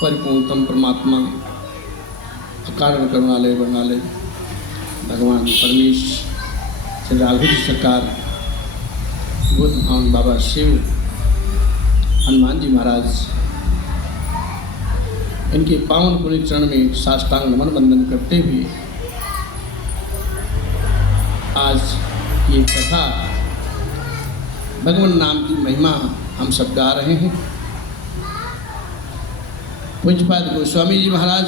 परिपूर्णतम परमात्मा अकारण करुणालय वर्णालय भगवान परमेश श्री राघव जी सरकार, बुद्ध भगवान बाबा शिव, हनुमान जी महाराज, इनके पावन पुण्य चरण में साष्टांग नमन वंदन करते हुए आज ये कथा भगवान नाम की महिमा हम सब गा रहे हैं। पूज्यपाद गोस्वामी जी महाराज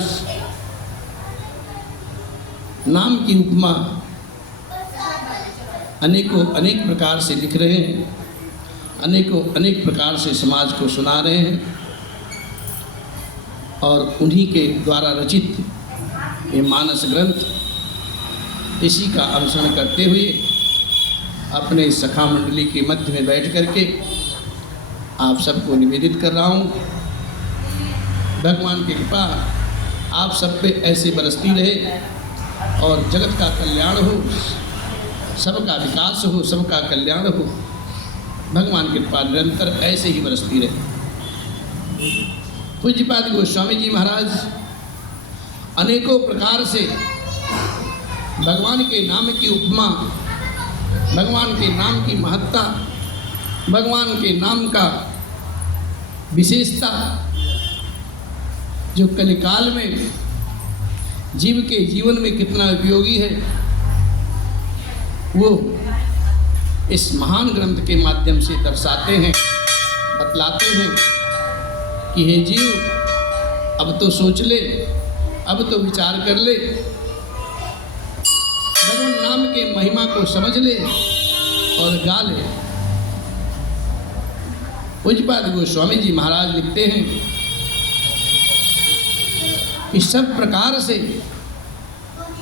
नाम की उपमा अनेक प्रकार से लिख रहे हैं, अनेक प्रकार से समाज को सुना रहे हैं और उन्हीं के द्वारा रचित ये मानस ग्रंथ, इसी का अनुसरण करते हुए अपने सखा मंडली के मध्य में बैठ करके आप सबको निवेदित कर रहा हूँ। भगवान की कृपा आप सब पे ऐसे बरसती रहे और जगत का कल्याण हो, सबका विकास हो, सबका कल्याण हो। भगवान की कृपा निरंतर ऐसे ही बरसती रहे। पूज्यपाद गोस्वामी जी महाराज अनेकों प्रकार से भगवान के नाम की उपमा, भगवान के नाम की महत्ता, भगवान के नाम का विशेषता जो कलिकाल में जीव के जीवन में कितना उपयोगी है, वो इस महान ग्रंथ के माध्यम से दर्शाते हैं, बतलाते हैं कि हे जीव, अब तो सोच ले, अब तो विचार कर ले, भगवान नाम के महिमा को समझ ले और गा ले। पूज्यपाद गोस्वामी जी महाराज लिखते हैं कि सब प्रकार से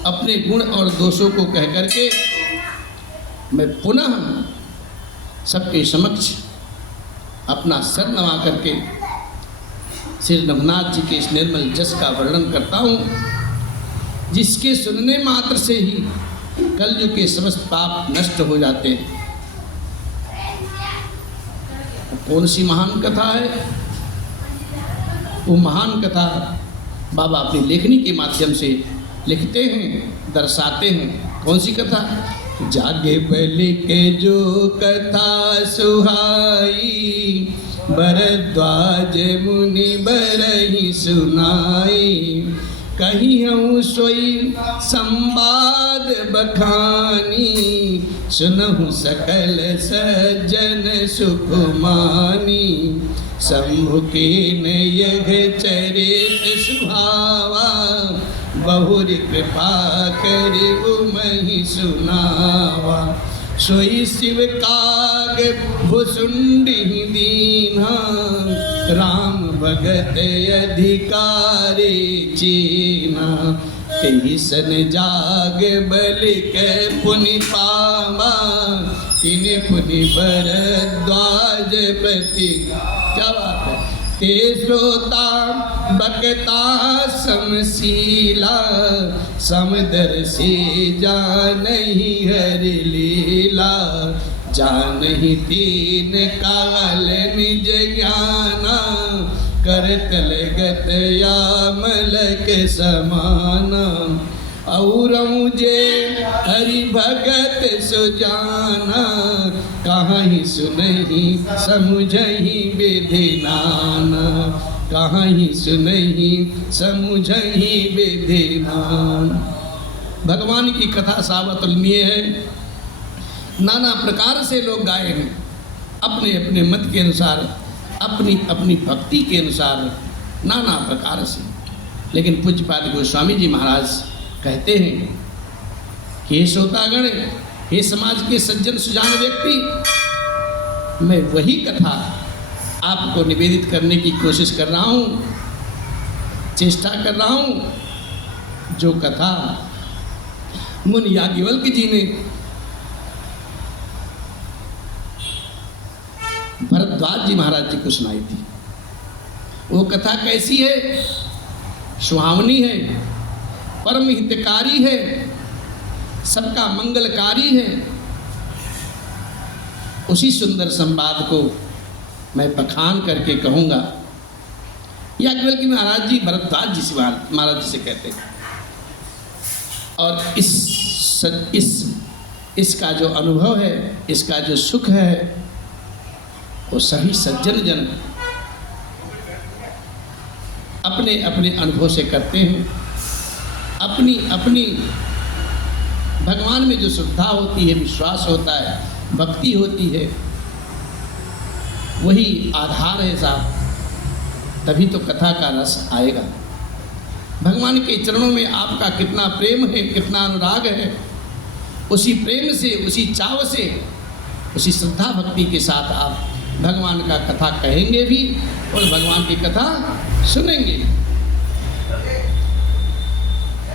अपने गुण और दोषों को कह करके मैं पुनः सबके समक्ष अपना सर नवा करके श्री रघुनाथ जी के इस निर्मल जस का वर्णन करता हूँ, जिसके सुनने मात्र से ही कलयुग के समस्त पाप नष्ट हो जाते हैं। कौन सी महान कथा है? वो महान कथा बाबा अपनी लेखनी के माध्यम से लिखते हैं, दर्शाते हैं। कौन सी कथा? जागे बलि के जो कथा सुहाई, भरद्वाज मुनि बरहि सुनाई। कहीं हूँ सोई संवाद बखानी, सुनहु सकल सज्जन सुख मानी। शंभु के यह चरित सुहावा, बहुरी कृपा करि उमहि सुनावा। सोई शिव काग भुसुंडी दीन्हा, राम भगत अधिकारी चीना। तेहि सन जाग बलि के पुनि पावा, तिनि पुनि भरद्वाज प्रति। क्या बात है? ते श्रोता बकता समशीला, समदर्शी जानहि हरि लीला। जानहि तीन काल निज ज्ञाना, करतल गत यामल के समाना। और मुझे हरि भगत सुजाना, कहीं सुनहि समुझहि विधि नाना। कहीं सुनहि समुझहि विधि नाना। भगवान की कथा सावतुलनीय है। नाना प्रकार से लोग गाए हैं, अपने अपने मत के अनुसार, अपनी अपनी भक्ति के अनुसार, नाना प्रकार से। लेकिन पूज्यपाद गोस्वामी जी महाराज कहते हैं कि हे श्रोतागण, हे समाज के सज्जन सुजान व्यक्ति, मैं वही कथा आपको निवेदित करने की कोशिश कर रहा हूँ, चेष्टा कर रहा हूँ, जो कथा मुनि याज्ञवल्क्य जी ने भरद्वाज जी महाराज जी को सुनाई थी। वो कथा कैसी है? सुहावनी है, परम हितकारी है, सबका मंगलकारी है। उसी सुंदर संवाद को मैं बखान करके कहूँगा याज्ञवल्क्य महाराज जी भरद्वाज जी से महाराज जी से कहते हैं, और इसका जो अनुभव है, इसका जो सुख है, वो सभी सज्जन जन अपने अपने अनुभव से करते हैं। अपनी अपनी भगवान में जो श्रद्धा होती है, विश्वास होता है, भक्ति होती है, वही आधार है साहब, तभी तो कथा का रस आएगा। भगवान के चरणों में आपका कितना प्रेम है, कितना अनुराग है, उसी प्रेम से, उसी चाव से, उसी श्रद्धा भक्ति के साथ आप भगवान का कथा कहेंगे भी और भगवान की कथा सुनेंगे।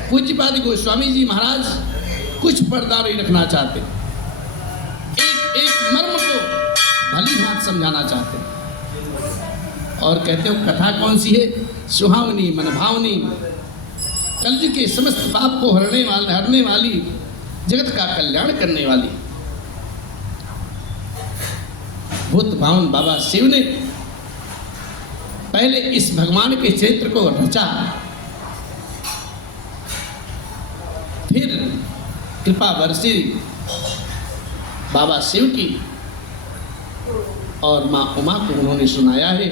पूज्यपाद गोस्वामी जी महाराज कुछ पर्दा नहीं रखना चाहते, एक एक मर्म को भली भांति समझाना चाहते हैं और कहते हो कथा कौन सी है? सुहावनी, मनभावनी, कलयुग के समस्त पाप को हरने वाली, जगत का कल्याण करने वाली। भूत भावन बाबा शिव ने पहले इस भगवान के चरित्र को रचा, फिर कृपा बरसी बाबा शिव की और माँ उमा को उन्होंने सुनाया है।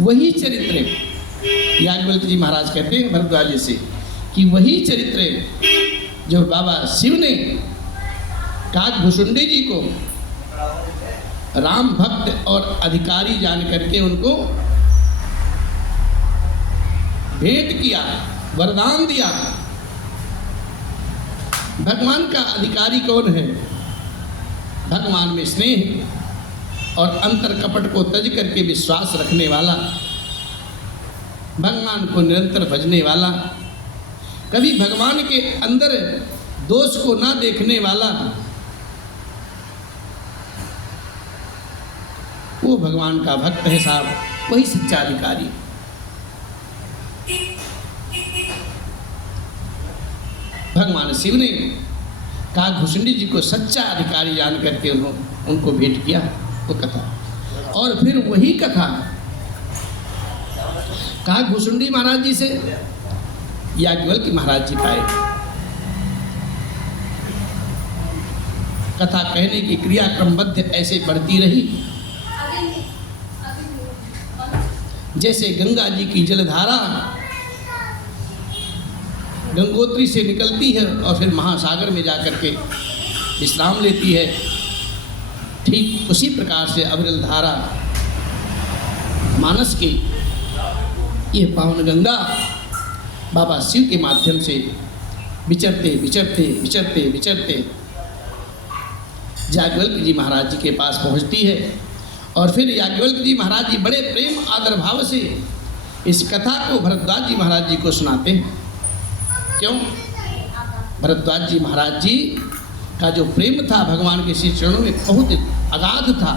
वही चरित्र याज्ञवल्क्य जी महाराज कहते हैं भरद्वाज जी से कि वही चरित्र जो बाबा शिव ने काकभुसुंडी जी को राम भक्त और अधिकारी जान करके उनको भेंट किया, वरदान दिया। भगवान का अधिकारी कौन है? भगवान में स्नेह और अंतर कपट को त्यज करके विश्वास रखने वाला, भगवान को निरंतर भजने वाला, कभी भगवान के अंदर दोष को ना देखने वाला, वो भगवान का भक्त है साहब, वही सच्चा अधिकारी। भगवान शिव ने काकभुसुंडी जी को सच्चा अधिकारी जान करके उनको भेंट किया वो कथा, और फिर वही कथा काकभुसुंडी महाराज जी से याज्ञवल्क्य महाराज जी पाए। कथा कहने की क्रिया क्रमबद्ध ऐसे बढ़ती रही, जैसे गंगा जी की जलधारा गंगोत्री से निकलती है और फिर महासागर में जाकर के विश्राम लेती है, ठीक उसी प्रकार से अविरल धारा मानस की ये पावन गंगा बाबा शिव के माध्यम से विचरते विचरते विचरते विचरते याज्ञवल्क्य जी महाराज जी के पास पहुंचती है। और फिर याज्ञवल्क्य जी महाराज जी बड़े प्रेम आदर भाव से इस कथा को भरद्वाज जी महाराज जी को सुनाते हैं। क्यों? भरद्वाज जी महाराज जी का जो प्रेम था भगवान के श्री चरणों में बहुत अगाध था,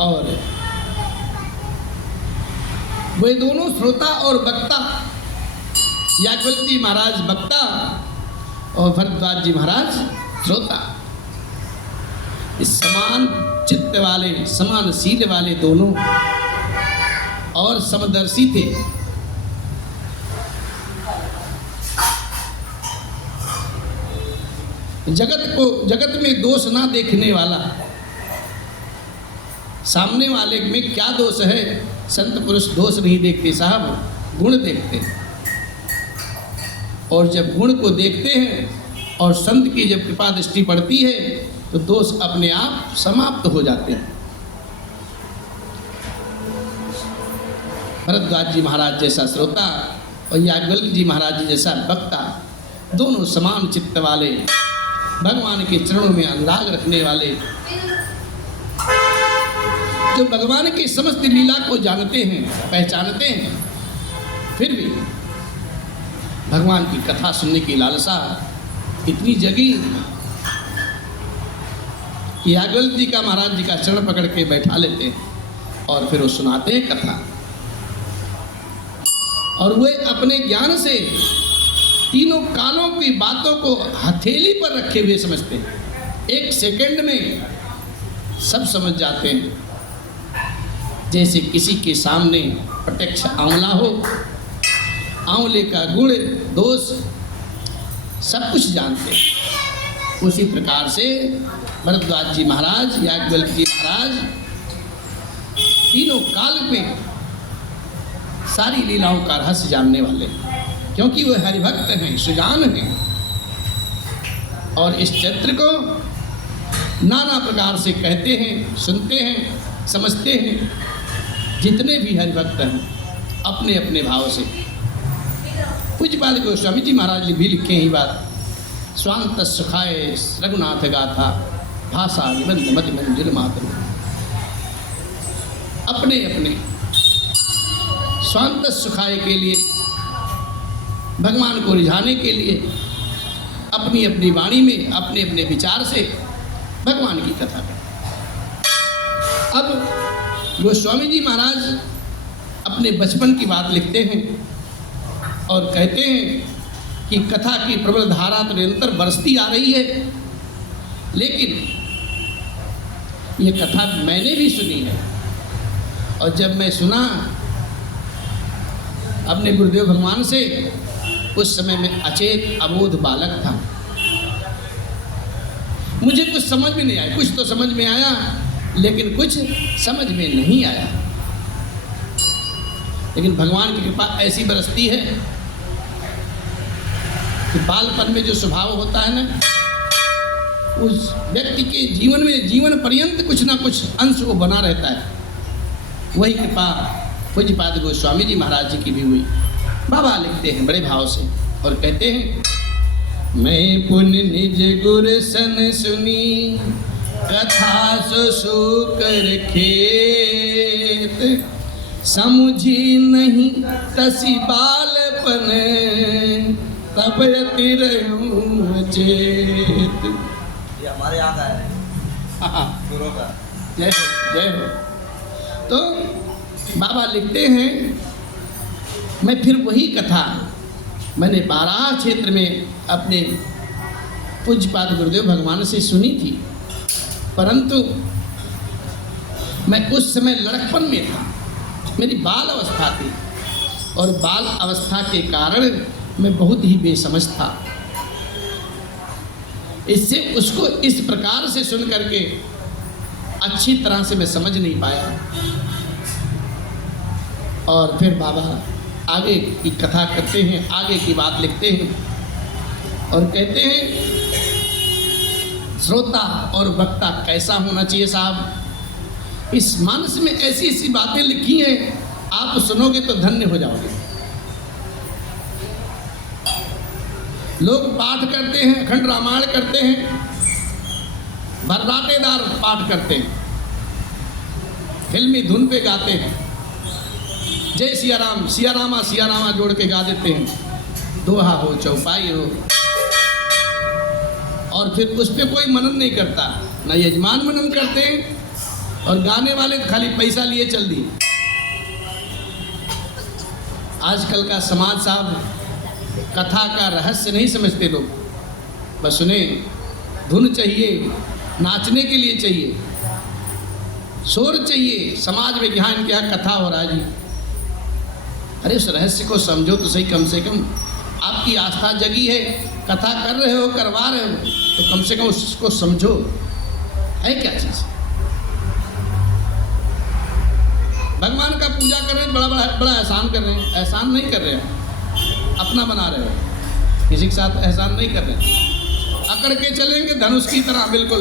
और वे दोनों श्रोता और वक्ता, याज्ञवल्क्य जी महाराज वक्ता और भरद्वाज जी महाराज श्रोता, इस समान चित्त वाले, समान शील वाले दोनों और समदर्शी थे। जगत में दोष ना देखने वाला, सामने वाले में क्या दोष है, संत पुरुष दोष नहीं देखते साहब, गुण देखते हैं। और जब गुण को देखते हैं और संत की जब कृपा दृष्टि पड़ती है तो दोष अपने आप समाप्त हो जाते हैं। भरद्वाज जी महाराज जैसा श्रोता और याज्ञवल्क्य जी महाराज जी जैसा वक्ता, दोनों समान चित्त वाले, भगवान के चरणों में अनुराग रखने वाले, जो भगवान की समस्त लीला को जानते हैं, पहचानते हैं, फिर भी भगवान की कथा सुनने की लालसा इतनी जगी कि याज्ञवल्क्य जी का महाराज जी का चरण पकड़ के बैठा लेते हैं और फिर वो सुनाते हैं कथा। और वे अपने ज्ञान से तीनों कालों की बातों को हथेली पर रखे हुए समझते हैं। एक सेकंड में सब समझ जाते हैं। जैसे किसी के सामने प्रत्यक्ष आंवला हो, आंवले का गुण दोष सब कुछ जानते हैं। उसी प्रकार से भरद्वाज जी महाराज, याज्ञवल्क्य जी महाराज तीनों काल में सारी लीलाओं का रहस्य जानने वाले, क्योंकि वो हरिभक्त हैं, सुजान हैं, और इस चरित्र को नाना प्रकार से कहते हैं, सुनते हैं, समझते हैं। जितने भी हरिभक्त हैं अपने अपने भाव से। पूज्यपाद गोस्वामी जी महाराज भी लिखे ही बात, स्वांत सुखाय रघुनाथ गाथा भाषा निबंध मति मंजिल मातृ। अपने अपने स्वांत सुखाय के लिए, भगवान को रिझाने के लिए अपनी अपनी वाणी में अपने अपने विचार से भगवान की कथा करें। अब गोस्वामी जी महाराज अपने बचपन की बात लिखते हैं और कहते हैं कि कथा की प्रबल धारा तो निरंतर बरसती आ रही है, लेकिन ये कथा मैंने भी सुनी है। और जब मैं सुना अपने गुरुदेव भगवान से, उस समय में अचेत अबोध बालक था। मुझे कुछ समझ में नहीं आया, कुछ तो समझ में आया लेकिन कुछ समझ में नहीं आया। लेकिन भगवान की कृपा ऐसी बरसती है कि बालपन में जो स्वभाव होता है ना, उस व्यक्ति के जीवन में जीवन पर्यंत कुछ ना कुछ अंश वो बना रहता है। वही कृपा पूज्यपाद गोस्वामी जी महाराज जी की भी हुई। बाबा लिखते हैं बड़े भाव से और कहते हैं, मैं पुण्य निज गुर सन सुनी कथा सो कर खेत, समझी नहीं तसी बालपन तब यति रहूं चेत। ये हमारे याद आया गुरु का। जय हो जय हो। तो बाबा लिखते हैं, मैं फिर वही कथा मैंने 12 क्षेत्र में अपने पूज्यपाद गुरुदेव भगवान से सुनी थी, परंतु मैं उस समय लड़कपन में था, मेरी बाल अवस्था थी और बाल अवस्था के कारण मैं बहुत ही बेसमझ था। इससे उसको इस प्रकार से सुन करके अच्छी तरह से मैं समझ नहीं पाया। और फिर बाबा आगे की कथा करते हैं, आगे की बात लिखते हैं और कहते हैं, श्रोता और वक्ता कैसा होना चाहिए साहब। इस मानस में ऐसी ऐसी बातें लिखी हैं, आप सुनोगे तो धन्य हो जाओगे। लोग पाठ करते हैं, अखंड रामायण करते हैं, भर्राटेदार पाठ करते हैं, फिल्मी धुन पे गाते हैं, जय सिया राम सिया रामा जोड़ के गा देते हैं, दोहा हो चौपाई हो, और फिर उस पर कोई मनन नहीं करता, ना यजमान मनन करते हैं और गाने वाले खाली पैसा लिए चल दिए। आजकल का समाज साहब कथा का रहस्य नहीं समझते लोग, बस उन्हें धुन चाहिए, नाचने के लिए चाहिए, शोर चाहिए समाज में, यहाँ इनके यहाँ कथा हो रहा है जी। अरे उस रहस्य को समझो तो सही, कम से कम आपकी आस्था जगी है, कथा कर रहे हो, करवा रहे हो, तो कम से कम उसको समझो है क्या चीज़। भगवान का पूजा कर रहे हैं, बड़ा एहसान कर रहे हैं, एहसान नहीं कर रहे हैं, अपना बना रहे हो, किसी के साथ एहसान नहीं कर रहे हैं। अकड़ के चलेंगे धनुष की तरह बिल्कुल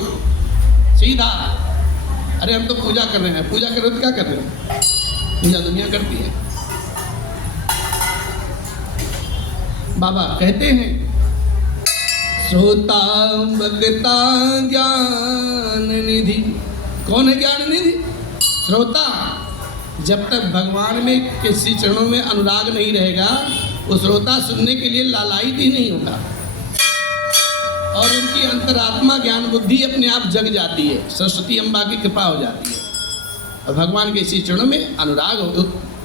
सीधा। अरे हम तो पूजा कर रहे हैं, पूजा कर रहे हो तो क्या कर रहे हो, पूजा दुनिया करती है। बाबा कहते हैं, श्रोता भगता ज्ञान निधि। कौन है ज्ञान निधि? श्रोता। जब तक भगवान में किसी चरणों में अनुराग नहीं रहेगा, वो श्रोता सुनने के लिए लालायित ही नहीं होगा और उनकी अंतरात्मा ज्ञान बुद्धि अपने आप जग जाती है, सरस्वती अम्बा की कृपा हो जाती है और भगवान के इसी चरणों में अनुराग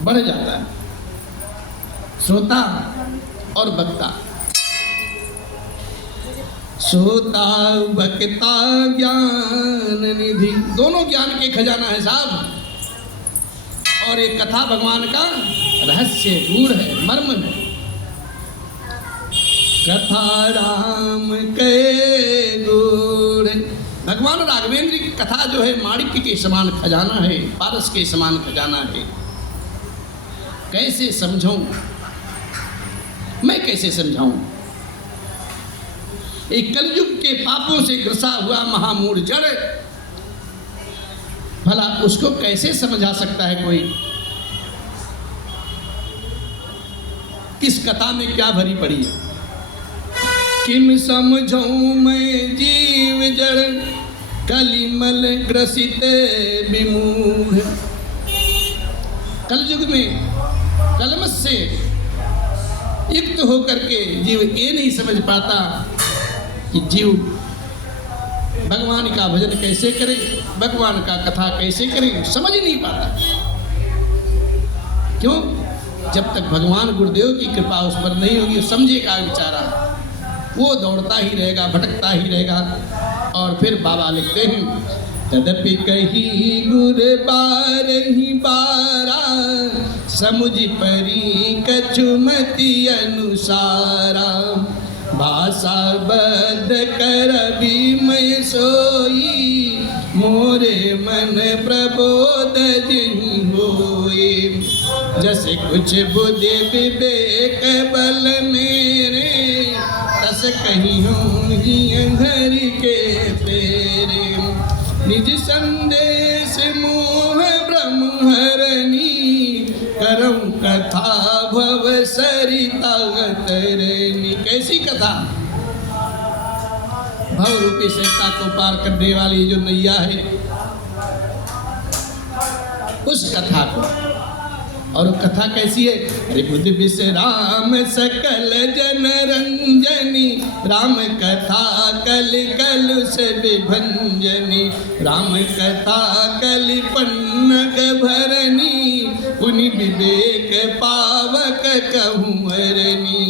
बढ़ जाता है। श्रोता और वक्ता सोता बकता ज्ञान निधि, दोनों ज्ञान के खजाना है साहब। और एक कथा भगवान का रहस्य गूढ़ है, मर्म है। कथा राम के गूढ़, भगवान राघवेंद्र की कथा जो है माणिक्य के समान खजाना है, पारस के समान खजाना है। कैसे समझाऊं मैं, कैसे समझाऊं? एक कलयुग के पापों से ग्रसा हुआ महामूढ़ जड़, भला उसको कैसे समझा सकता है कोई? किस कथा में क्या भरी पड़ी है? किम समझाऊं मैं जीव जड़, कलिमल ग्रसित विमूढ़। कलयुग में कलमश से युक्त होकर के जीव ये नहीं समझ पाता कि जीव भगवान का भजन कैसे करे, भगवान का कथा कैसे करे, समझ ही नहीं पाता। क्यों? जब तक भगवान गुरुदेव की कृपा उस पर नहीं होगी, समझेगा बेचारा, वो दौड़ता ही रहेगा, भटकता ही रहेगा। और फिर बाबा लिखते हैं, तदपि कही गुर बारहि बारा, समुझ परी कछुमति अनुसारा। भाषा बद्ध कर विमय सोई, मोरे मन प्रबोध जिन होए। जैसे कुछ बुद्धि विवेक बल मेरे, तस कहीं हूँ घर के पेरे। निज संदेश मोह ब्रह्म हरनी, करम कथा भव सरिता तरनी। कैसी कथा? भव रूपी सरिता को पार करने वाली जो नैया है, उस कथा को। और कथा कैसी है? रिपुद विश्राम सकल जन रंजनी, राम कथा कल कल से विभंजनी। राम कथा कल पन्नग भरनी, पुनि विवेक पावक कहूँरनी।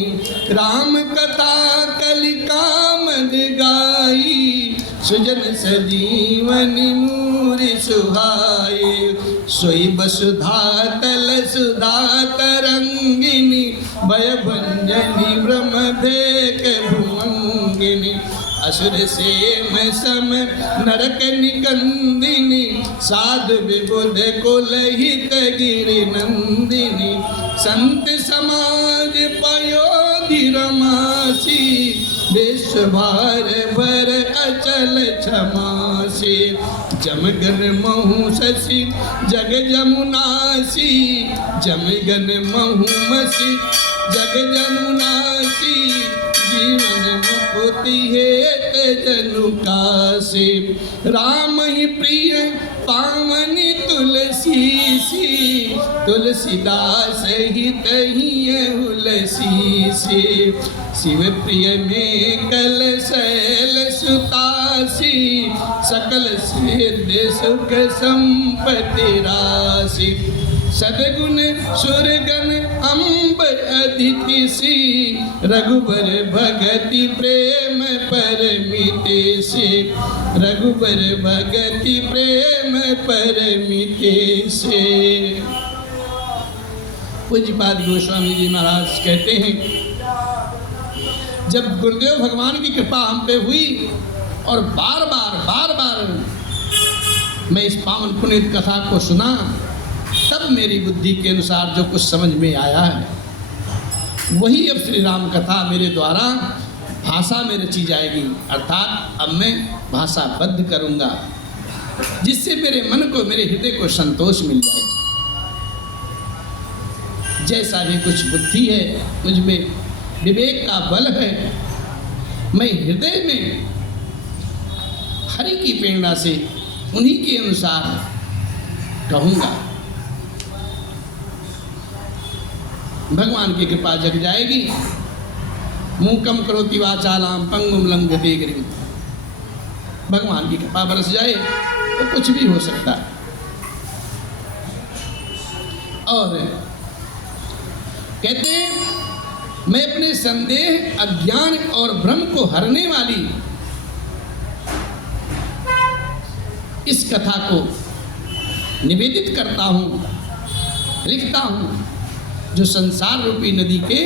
राम कथा कल कामद गाई, सुजन सजीवन मूरि सुहाए। सोई वसुधा तल सुधा तरंगिनी, भय भंजनी ब्रह्म भेक भुवंगिनी। असुर सेम सम नरक निकंदिनी, साधु विबुध कुलहित गिरि नंदिनी। संत समाज पयोधि रमासी, विश्व भार भर अचल क्षमासी। जमगन महु शशि जग जमुनासी, जमगन महु मसी जग जमुनासी। जीवन मुक्ति हेत जनु कासी, राम ही प्रिय पावन तुलसी सी। तुलसीदास हित ही हुलसी सी, शिव प्रिय में कल शैल सुतासी। सकल सिद्ध सुख संपत्ति राशि, सदगुण सुरगण अम्ब अदिति सी। रघुबर भगति प्रेम परमिते से, रघुबर भगति प्रेम परमिते से। पूज्यपाद गोस्वामी जी महाराज कहते हैं, जब गुरुदेव भगवान की कृपा हम पे हुई और बार बार मैं इस पावन पुनीत कथा को सुना, तब मेरी बुद्धि के अनुसार जो कुछ समझ में आया है, वही अब श्री राम कथा मेरे द्वारा भाषा में रची जाएगी। अर्थात अब मैं भाषा बद्ध करूँगा, जिससे मेरे मन को, मेरे हृदय को संतोष मिल जाए। जैसा भी कुछ बुद्धि है, मुझ में विवेक का बल है, मैं हृदय में हरि की प्रेरणा से उन्हीं के अनुसार कहूँगा। भगवान की कृपा जग जाएगी। मूकम करोति वाचालाम पंगुम लंघते गिरिम। भगवान की कृपा बरस जाए तो कुछ भी हो सकता है। और कहते हैं, मैं अपने संदेह, अज्ञान और भ्रम को हरने वाली इस कथा को निवेदित करता हूँ, लिखता हूँ, जो संसार रूपी नदी के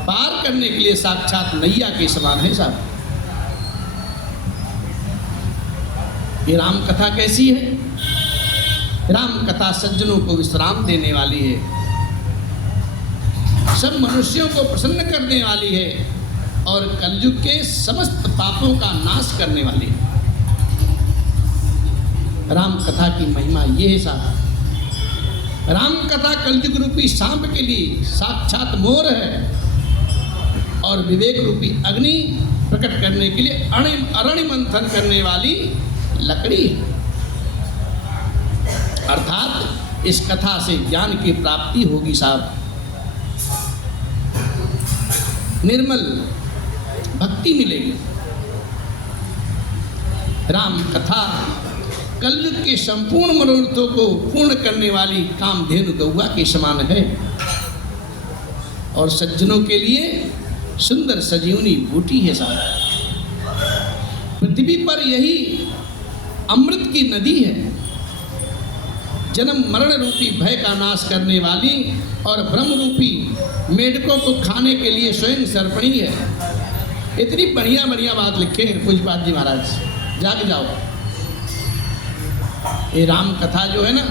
पार करने के लिए साक्षात नैया के समान है साहब। ये राम कथा कैसी है? राम कथा सज्जनों को विश्राम देने वाली है, सब मनुष्यों को प्रसन्न करने वाली है और कलयुग के समस्त पापों का नाश करने वाली है। राम कथा की महिमा ये है साहब। राम कथा कलयुग रूपी सांप के लिए साक्षात मोर है और विवेक रूपी अग्नि प्रकट करने के लिए अरण्य मंथन करने वाली लकड़ी है। अर्थात इस कथा से ज्ञान की प्राप्ति होगी साहब, निर्मल भक्ति मिलेगी। राम कथा कलयुग के संपूर्ण मनोरथों को पूर्ण करने वाली कामधेनु गौआ के समान है और सज्जनों के लिए सुंदर सजीवनी बूटी है साहब। पृथ्वी पर यही अमृत की नदी है, जन्म मरण रूपी भय का नाश करने वाली और ब्रह्म रूपी मेढकों को खाने के लिए स्वयं सर्पणी है। इतनी बढ़िया बढ़िया बात लिखे हैं पूज्यपाद जी महाराज, जाग जाओ। ये राम कथा जो है ना,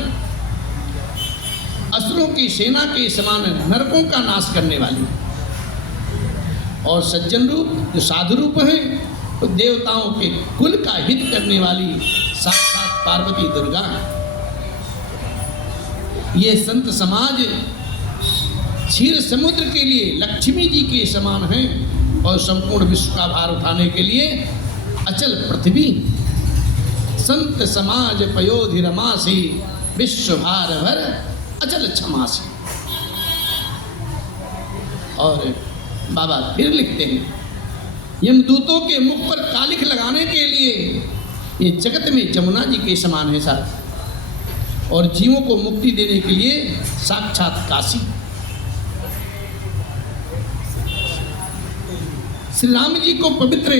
असुरों की सेना के समान नरकों का नाश करने वाली और सज्जन रूप जो साधु रूप है तो देवताओं के कुल का हित करने वाली साक्षात पार्वती दुर्गा। ये संत समाज क्षीर समुद्र के लिए लक्ष्मी जी के समान है और संपूर्ण विश्व का भार उठाने के लिए अचल पृथ्वी। संत समाज पयोधि रमासी विश्व भार भर अचल क्षमासी। और बाबा फिर लिखते हैं, यमदूतों के मुख पर कालिख लगाने के लिए ये जगत में जमुना जी के समान है साहब और जीवों को मुक्ति देने के लिए साक्षात काशी। श्री राम जी को पवित्र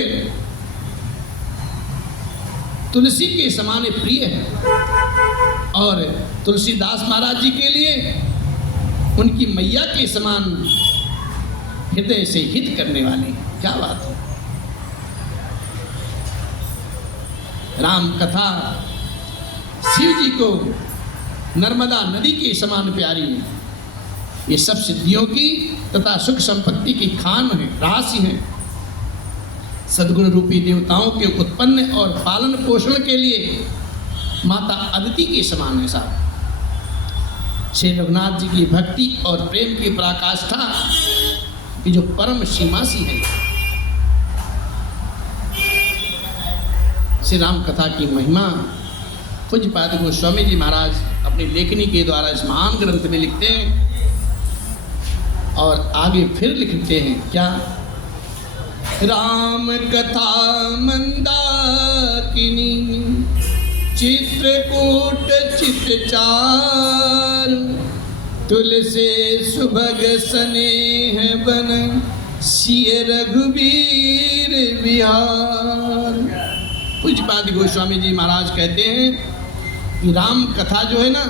तुलसी के समान प्रिय है और तुलसीदास महाराज जी के लिए उनकी मैया के समान हृदय से हित करने वाली। क्या बात है! राम कथा शिव जी को नर्मदा नदी के समान प्यारी है। ये सब सिद्धियों की तथा सुख संपत्ति की खान है, राशि है। सद्गुण रूपी देवताओं के उत्पन्न और पालन पोषण के लिए माता अदिति के समान है साहब। श्री रघुनाथ जी की भक्ति और प्रेम की पराकाष्ठा की जो परम सीमा सी है। श्री राम कथा की महिमा पूज्यपाद गोस्वामी जी महाराज अपनी लेखनी के द्वारा इस महान ग्रंथ में लिखते हैं और आगे फिर लिखते हैं क्या? राम कथा मंदाकिनी चित्रकूट चितचार तुलसे सुभग स्नेह बन सिय रघुबीर बिहार। पूज्यपाद गोस्वामी जी महाराज कहते हैं कि राम कथा जो है ना,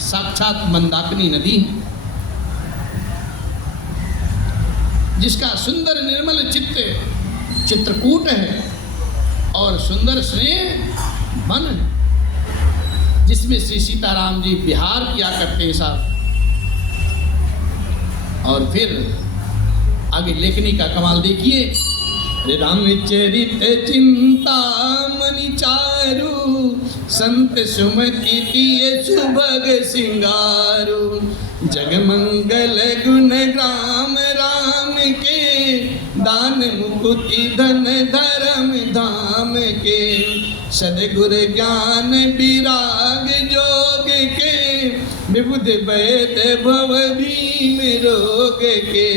साक्षात मंदाकिनी नदी है जिसका सुंदर निर्मल चित्त चित्रकूट है और सुंदर स्नेह वन है जिसमें श्री सीताराम जी विहार किया करते हैं साहब। और फिर आगे लेखनी का कमाल देखिए। रामचरित चिंता मणि चारु संत सुमति दिए सुभग सिंगारु जगमंगल गुण ग्राम राम के दान मुकुति धन धर्म धाम के सदगुर ज्ञान विराग जोग के विबुध वैद भव भीम रोग के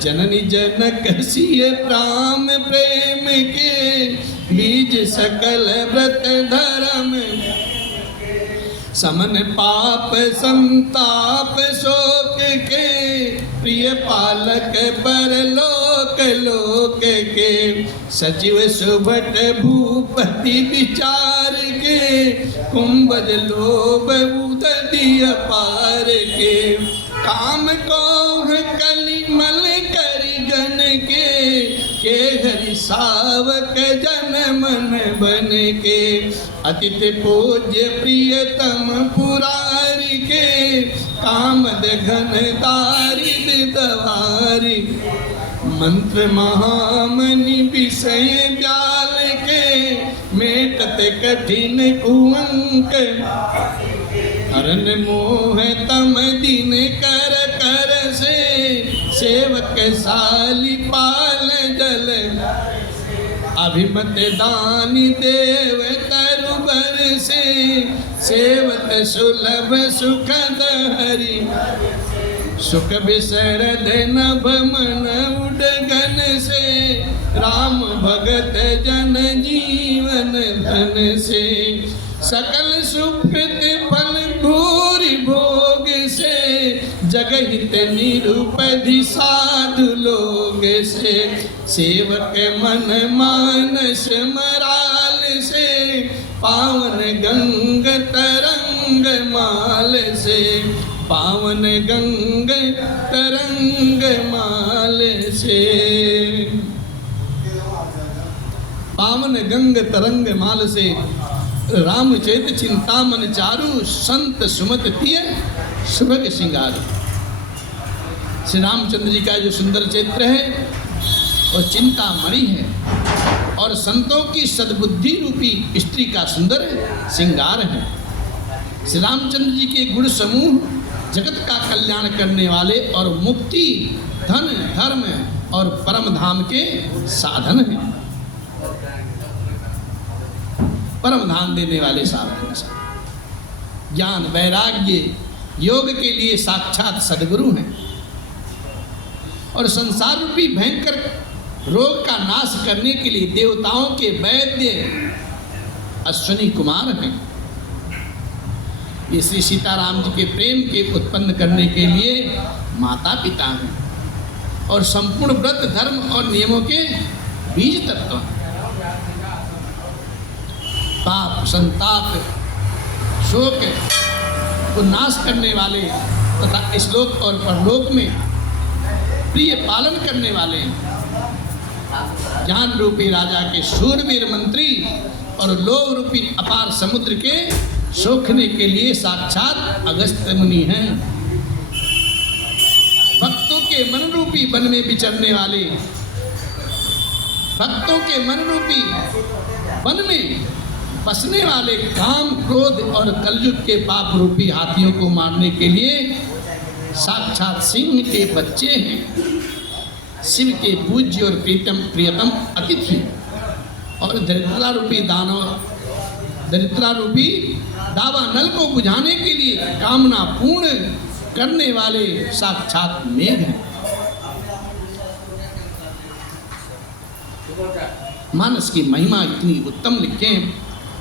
जननी जनक सिय प्राम प्रेम के बीज सकल व्रत धर्म समन पाप संताप शोक के प्रिय पालक परलोक लोक के सचिव सुभट भूपति विचार के के, कुंभज लोभ उदधिय पार के, काम को कलिमल करि गन के हरि सावक जन मन बन के, अतिथि पूज्य प्रियतम पुरारी के, कामद घन दारिद दवारी, मंत्र महामनि विषय व्याल के, मेटत कठिन कुअंक, हरन मोह तम दिन कर कर से, सेवक साली पाल जल, अभिमत दानी देव तरुबर से, सेवत सुलभ सुखद हरि, सुख विसरद नभ मन उडगन से, राम भगत जन जीवन धन से, सकल सुकृत फल भूरि भोग से, जगहित निरुपधि साधु लोग से, सेवक मन मानस मराल से, पावन गंग तरंग माल से, पावन गंग तरंग माल से, पावन गंग तरंग माल से, रामचरित चिंतामन चारु, संत सुमत तिय सुभग सिंगार। श्री रामचंद्र जी का जो सुंदर चरित्र है वो चिंतामणि है और संतों की सद्बुद्धि रूपी स्त्री का सुंदर सिंगार है। श्री रामचंद्र जी के गुण समूह जगत का कल्याण करने वाले और मुक्ति, धन, धर्म और परम धाम के साधन हैं, परम धाम देने वाले साधन। ज्ञान वैराग्य योग के लिए साक्षात सद्गुरु हैं और संसार रूपी भयंकर रोग का नाश करने के लिए देवताओं के वैद्य अश्विनी कुमार हैं। ये श्री सीताराम जी के प्रेम के उत्पन्न करने के लिए माता पिता हैं और संपूर्ण व्रत धर्म और नियमों के बीज तत्व हैं। पाप, संताप, शोक को नाश करने वाले तथा इस-लोक और परलोक में प्रिय पालन करने वाले, ज्ञान रूपी राजा के शूरवीर मंत्री और लोभ रूपी अपार समुद्र के सोखने के लिए साक्षात अगस्त्य मुनि हैं। भक्तों के मन रूपी वन में विचरने वाले, भक्तों के मन रूपी वन में बसने वाले, काम, क्रोध और कलयुग के पाप रूपी हाथियों को मारने के लिए साक्षात सिंह के बच्चे हैं। शिव के पूज्य और प्रियतम अतिथि और दरिद्रा रूपी दानव, दरिद्रा रूपी दावानल को बुझाने के लिए कामना पूर्ण करने वाले साक्षात मेघ हैं। मानस की महिमा इतनी उत्तम लिखे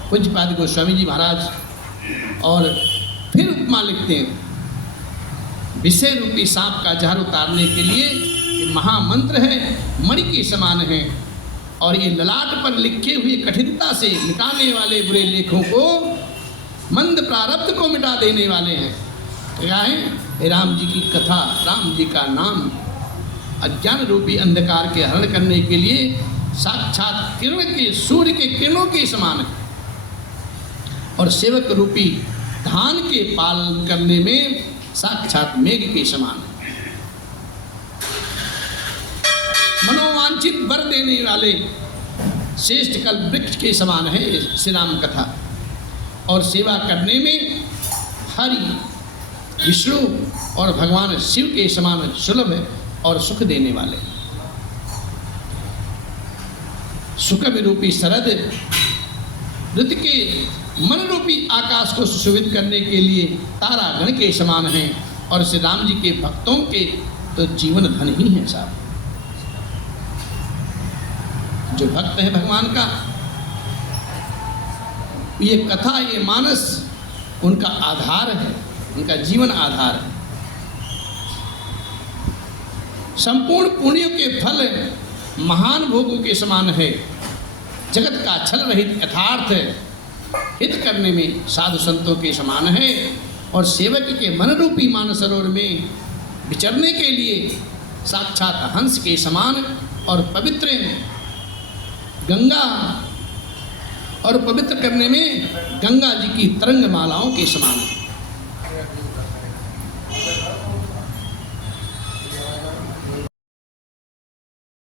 पूज्यपाद गोस्वामी जी महाराज। और फिर उपमा लिखते हैं, विषय रूपी सांप का जहर उतारने के लिए महामंत्र है, मणि के समान है और ये ललाट पर लिखे हुए कठिनता से मिटाने वाले बुरे लेखों को, मंद प्रारब्ध को मिटा देने वाले हैं। क्या है? राम जी की कथा, राम जी का नाम अज्ञान रूपी अंधकार के हरण करने के लिए साक्षात किरण के, सूर्य के किरणों के समान है और सेवक रूपी धान के पालन करने में साक्षात मेघ के समान है। मनोवांछित वर देने वाले श्रेष्ठ कल वृक्ष के समान है श्री राम कथा और सेवा करने में हरि, विष्णु और भगवान शिव के समान सुलभ और सुख देने वाले। सुखद रूपी शरद ऋतु के मन रूपी आकाश को सुशोभित करने के लिए तारागण के समान हैं और श्री राम जी के भक्तों के तो जीवन धन ही है साहब। जो भक्त है भगवान का, ये कथा, ये मानस उनका आधार है, उनका जीवन आधार है। संपूर्ण पुण्यों के फल महान भोगों के समान है। जगत का छल रहित यथार्थ हित करने में साधु संतों के समान है और सेवक के मन रूपी मानसरोवर में विचरने के लिए साक्षात हंस के समान और पवित्र गंगा और पवित्र करने में गंगा जी की तरंग मालाओं के समान है।